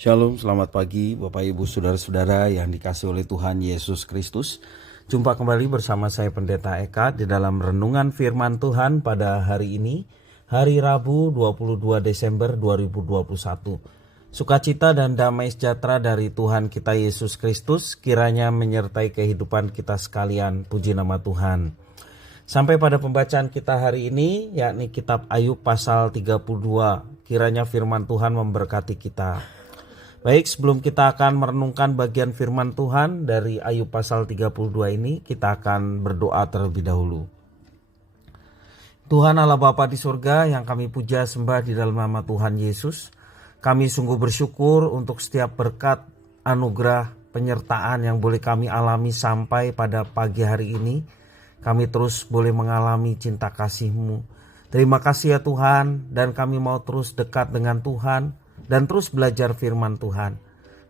Shalom, selamat pagi Bapak Ibu Saudara-saudara yang dikasihi oleh Tuhan Yesus Kristus. Jumpa kembali bersama saya Pendeta Eka di dalam renungan firman Tuhan pada hari ini, hari Rabu 22 Desember 2021. Sukacita dan damai sejahtera dari Tuhan kita Yesus Kristus kiranya menyertai kehidupan kita sekalian. Puji nama Tuhan. Sampai pada pembacaan kita hari ini, yakni kitab Ayub pasal 32. Kiranya firman Tuhan memberkati kita. Baik, sebelum kita akan merenungkan bagian firman Tuhan dari Ayub pasal 32 ini, kita akan berdoa terlebih dahulu. Tuhan Allah Bapa di surga yang kami puja sembah di dalam nama Tuhan Yesus, kami sungguh bersyukur untuk setiap berkat, anugerah, penyertaan yang boleh kami alami sampai pada pagi hari ini. Kami terus boleh mengalami cinta kasih-Mu. Terima kasih ya Tuhan, dan kami mau terus dekat dengan Tuhan dan terus belajar firman Tuhan.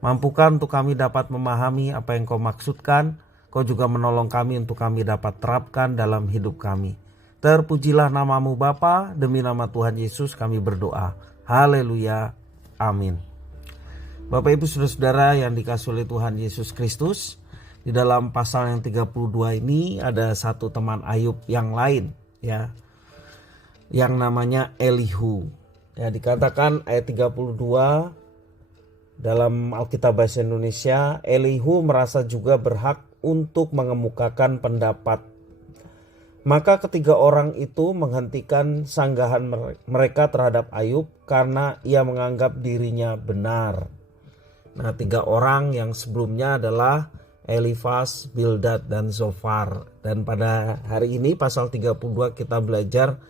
Mampukan untuk kami dapat memahami apa yang Kau maksudkan. Kau juga menolong kami untuk kami dapat terapkan dalam hidup kami. Terpujilah nama-Mu Bapa, demi nama Tuhan Yesus kami berdoa. Haleluya. Amin. Bapak Ibu Saudara-saudara yang dikasihi oleh Tuhan Yesus Kristus, di dalam pasal yang 32 ini ada satu teman Ayub yang lain, ya, yang namanya Elihu. Ya, dikatakan ayat 32 dalam Alkitab Bahasa Indonesia, Elihu merasa juga berhak untuk mengemukakan pendapat. Maka ketiga orang itu menghentikan sanggahan mereka terhadap Ayub karena ia menganggap dirinya benar. Nah, tiga orang yang sebelumnya adalah Elifaz, Bildad, dan Zofar. Dan pada hari ini pasal 32 kita belajar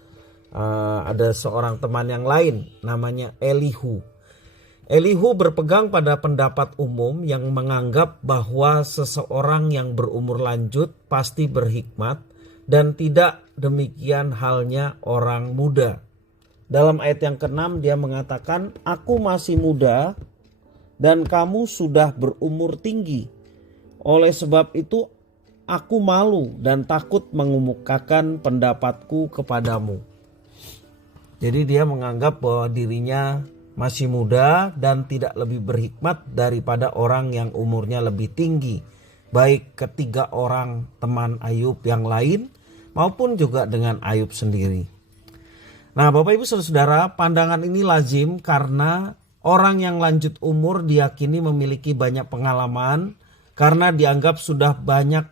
ada seorang teman yang lain namanya Elihu. Elihu berpegang pada pendapat umum yang menganggap bahwa seseorang yang berumur lanjut pasti berhikmat dan tidak demikian halnya orang muda. Dalam ayat yang ke-6 dia mengatakan, "Aku masih muda dan kamu sudah berumur tinggi. Oleh sebab itu aku malu dan takut mengemukakan pendapatku kepadamu." Jadi dia menganggap bahwa dirinya masih muda dan tidak lebih berhikmat daripada orang yang umurnya lebih tinggi. Baik ketiga orang teman Ayub yang lain maupun juga dengan Ayub sendiri. Nah, Bapak Ibu Saudara, pandangan ini lazim karena orang yang lanjut umur diyakini memiliki banyak pengalaman karena dianggap sudah banyak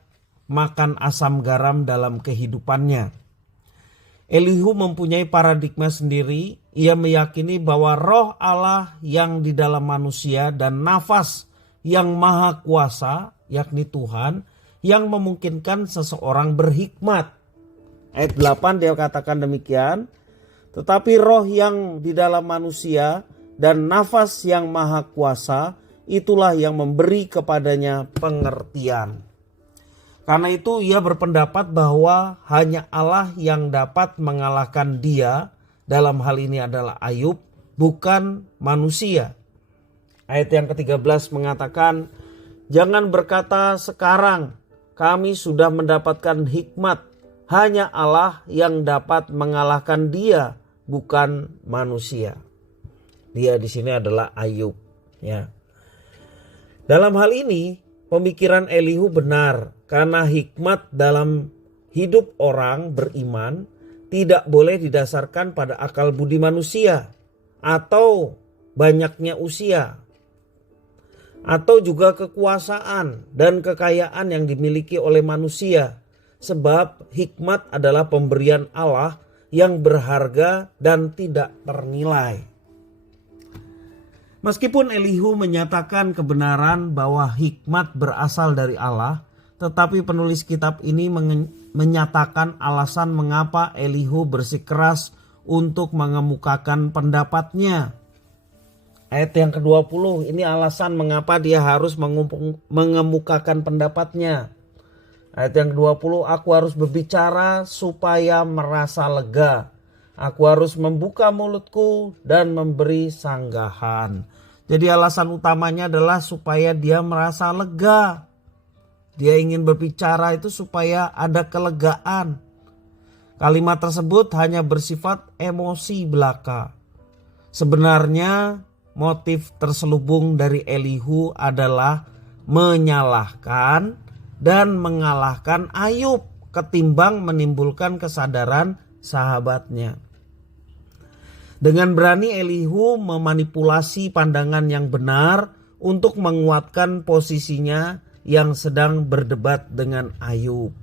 makan asam garam dalam kehidupannya. Elihu mempunyai paradigma sendiri. Ia meyakini bahwa roh Allah yang di dalam manusia dan nafas yang maha kuasa, yakni Tuhan, yang memungkinkan seseorang berhikmat. Ayat 8 dia katakan demikian, "Tetapi roh yang di dalam manusia dan nafas yang maha kuasa, itulah yang memberi kepadanya pengertian." Karena itu ia berpendapat bahwa hanya Allah yang dapat mengalahkan dia, dalam hal ini adalah Ayub, bukan manusia. Ayat yang ke-13 mengatakan, "Jangan berkata sekarang kami sudah mendapatkan hikmat, hanya Allah yang dapat mengalahkan dia, bukan manusia." Dia di sini adalah Ayub, ya. Dalam hal ini pemikiran Elihu benar. Karena hikmat dalam hidup orang beriman tidak boleh didasarkan pada akal budi manusia atau banyaknya usia atau juga kekuasaan dan kekayaan yang dimiliki oleh manusia. Sebab hikmat adalah pemberian Allah yang berharga dan tidak ternilai. Meskipun Elihu menyatakan kebenaran bahwa hikmat berasal dari Allah, tetapi penulis kitab ini menyatakan alasan mengapa Elihu bersikeras untuk mengemukakan pendapatnya. Ayat yang ke-20 ini alasan mengapa dia harus mengemukakan pendapatnya. Ayat yang ke-20, "Aku harus berbicara supaya merasa lega. Aku harus membuka mulutku dan memberi sanggahan." Jadi alasan utamanya adalah supaya dia merasa lega. Dia ingin berbicara itu supaya ada kelegaan. Kalimat tersebut hanya bersifat emosi belaka. Sebenarnya motif terselubung dari Elihu adalah menyalahkan dan mengalahkan Ayub ketimbang menimbulkan kesadaran sahabatnya. Dengan berani Elihu memanipulasi pandangan yang benar untuk menguatkan posisinya yang sedang berdebat dengan Ayub.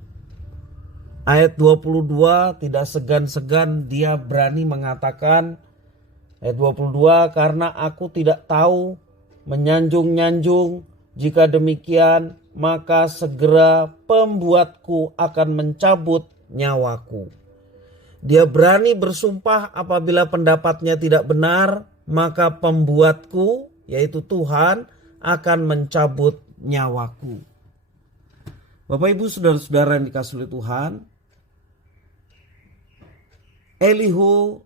Ayat 22 tidak segan-segan dia berani mengatakan, ayat 22, karena aku tidak tahu menyanjung-nyanjung, jika demikian maka segera pembuatku akan mencabut nyawaku. Dia berani bersumpah apabila pendapatnya tidak benar, maka pembuatku yaitu Tuhan akan mencabut nyawaku. Bapak Ibu saudara-saudara yang dikasihi oleh Tuhan, Elihu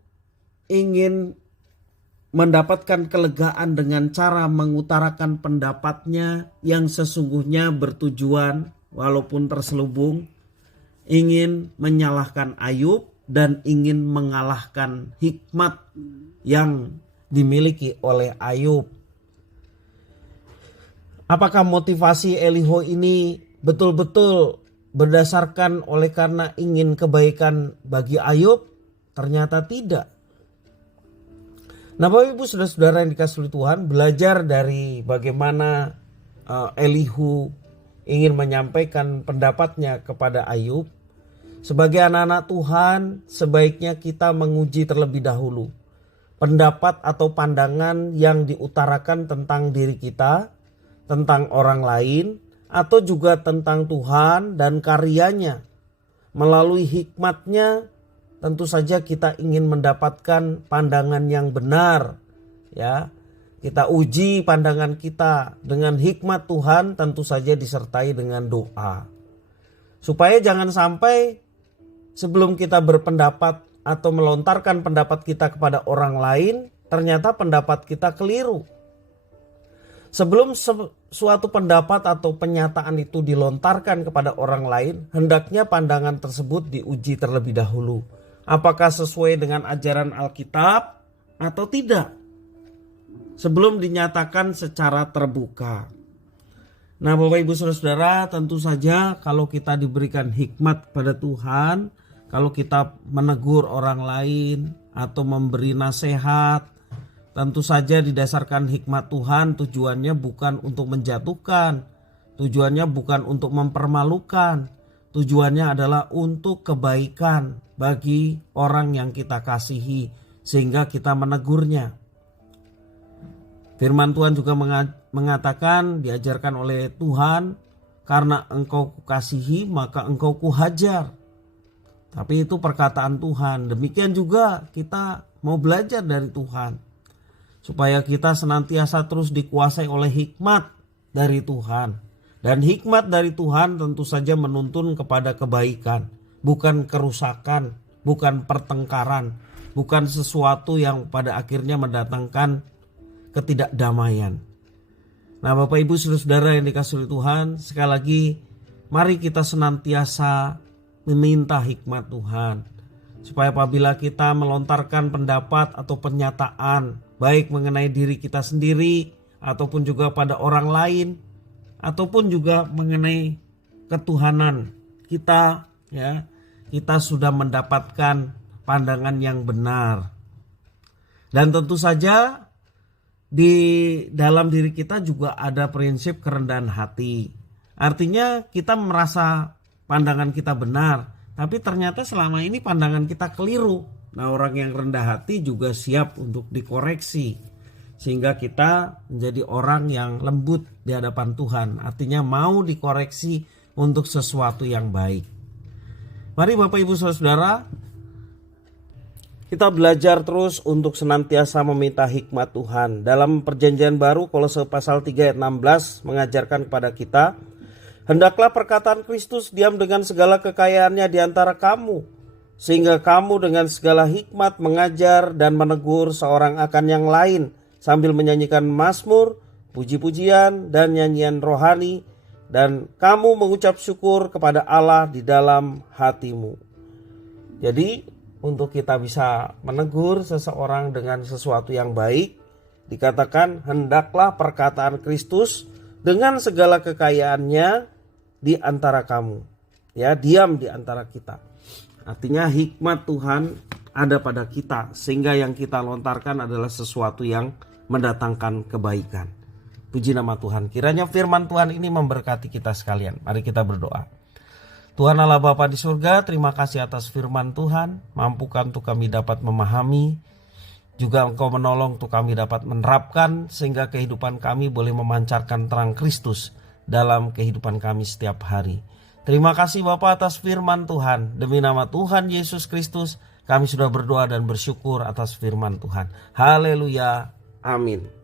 ingin mendapatkan kelegaan dengan cara mengutarakan pendapatnya yang sesungguhnya bertujuan walaupun terselubung ingin menyalahkan Ayub dan ingin mengalahkan hikmat yang dimiliki oleh Ayub. Apakah motivasi Elihu ini betul-betul berdasarkan oleh karena ingin kebaikan bagi Ayub? Ternyata tidak. Nah, Bapak Ibu saudara-saudara yang dikasihi Tuhan, belajar dari bagaimana Elihu ingin menyampaikan pendapatnya kepada Ayub. Sebagai anak-anak Tuhan, sebaiknya kita menguji terlebih dahulu pendapat atau pandangan yang diutarakan tentang diri kita, tentang orang lain, atau juga tentang Tuhan dan karyanya. Melalui hikmatnya, tentu saja kita ingin mendapatkan pandangan yang benar, ya. Kita uji pandangan kita dengan hikmat Tuhan, tentu saja disertai dengan doa. Supaya jangan sampai sebelum kita berpendapat atau melontarkan pendapat kita kepada orang lain, ternyata pendapat kita keliru. Sebelum suatu pendapat atau penyataan itu dilontarkan kepada orang lain, hendaknya pandangan tersebut diuji terlebih dahulu. Apakah sesuai dengan ajaran Alkitab atau tidak? Sebelum dinyatakan secara terbuka. Nah, Bapak Ibu Saudara-saudara, tentu saja kalau kita diberikan hikmat pada Tuhan, kalau kita menegur orang lain atau memberi nasihat, tentu saja didasarkan hikmat Tuhan, tujuannya bukan untuk menjatuhkan, tujuannya bukan untuk mempermalukan, tujuannya adalah untuk kebaikan bagi orang yang kita kasihi sehingga kita menegurnya. Firman Tuhan juga mengatakan, diajarkan oleh Tuhan, karena engkau kukasihi maka engkau kuhajar. Tapi itu perkataan Tuhan. Demikian juga kita mau belajar dari Tuhan, supaya kita senantiasa terus dikuasai oleh hikmat dari Tuhan. Dan hikmat dari Tuhan tentu saja menuntun kepada kebaikan, bukan kerusakan, bukan pertengkaran, bukan sesuatu yang pada akhirnya mendatangkan ketidakdamaian. Nah, Bapak Ibu saudara-saudara yang dikasihi Tuhan, sekali lagi mari kita senantiasa meminta hikmat Tuhan, supaya apabila kita melontarkan pendapat atau pernyataan baik mengenai diri kita sendiri ataupun juga pada orang lain, ataupun juga mengenai ketuhanan kita, ya, kita sudah mendapatkan pandangan yang benar. Dan tentu saja di dalam diri kita juga ada prinsip kerendahan hati. Artinya kita merasa pandangan kita benar, tapi ternyata selama ini pandangan kita keliru. Nah, orang yang rendah hati juga siap untuk dikoreksi, sehingga kita menjadi orang yang lembut di hadapan Tuhan. Artinya mau dikoreksi untuk sesuatu yang baik. Mari Bapak Ibu Saudara, kita belajar terus untuk senantiasa meminta hikmat Tuhan. Dalam perjanjian baru, Kolose pasal 3 ayat 16 mengajarkan kepada kita, hendaklah perkataan Kristus diam dengan segala kekayaannya di antara kamu, sehingga kamu dengan segala hikmat mengajar dan menegur seorang akan yang lain, sambil menyanyikan mazmur, puji-pujian dan nyanyian rohani, dan kamu mengucap syukur kepada Allah di dalam hatimu. Jadi untuk kita bisa menegur seseorang dengan sesuatu yang baik, Dikatakan hendaklah perkataan Kristus dengan segala kekayaannya di antara kamu. Ya, diam di antara kita. Artinya hikmat Tuhan ada pada kita, sehingga yang kita lontarkan adalah sesuatu yang mendatangkan kebaikan. Puji nama Tuhan. Kiranya firman Tuhan ini memberkati kita sekalian. Mari kita berdoa. Tuhan Allah Bapa di surga, terima kasih atas firman Tuhan. Mampukan untuk kami dapat memahami. Juga Engkau menolong untuk kami dapat menerapkan, sehingga kehidupan kami boleh memancarkan terang Kristus dalam kehidupan kami setiap hari. Terima kasih Bapa atas firman Tuhan. Demi nama Tuhan Yesus Kristus, kami sudah berdoa dan bersyukur atas firman Tuhan. Haleluya. Amin.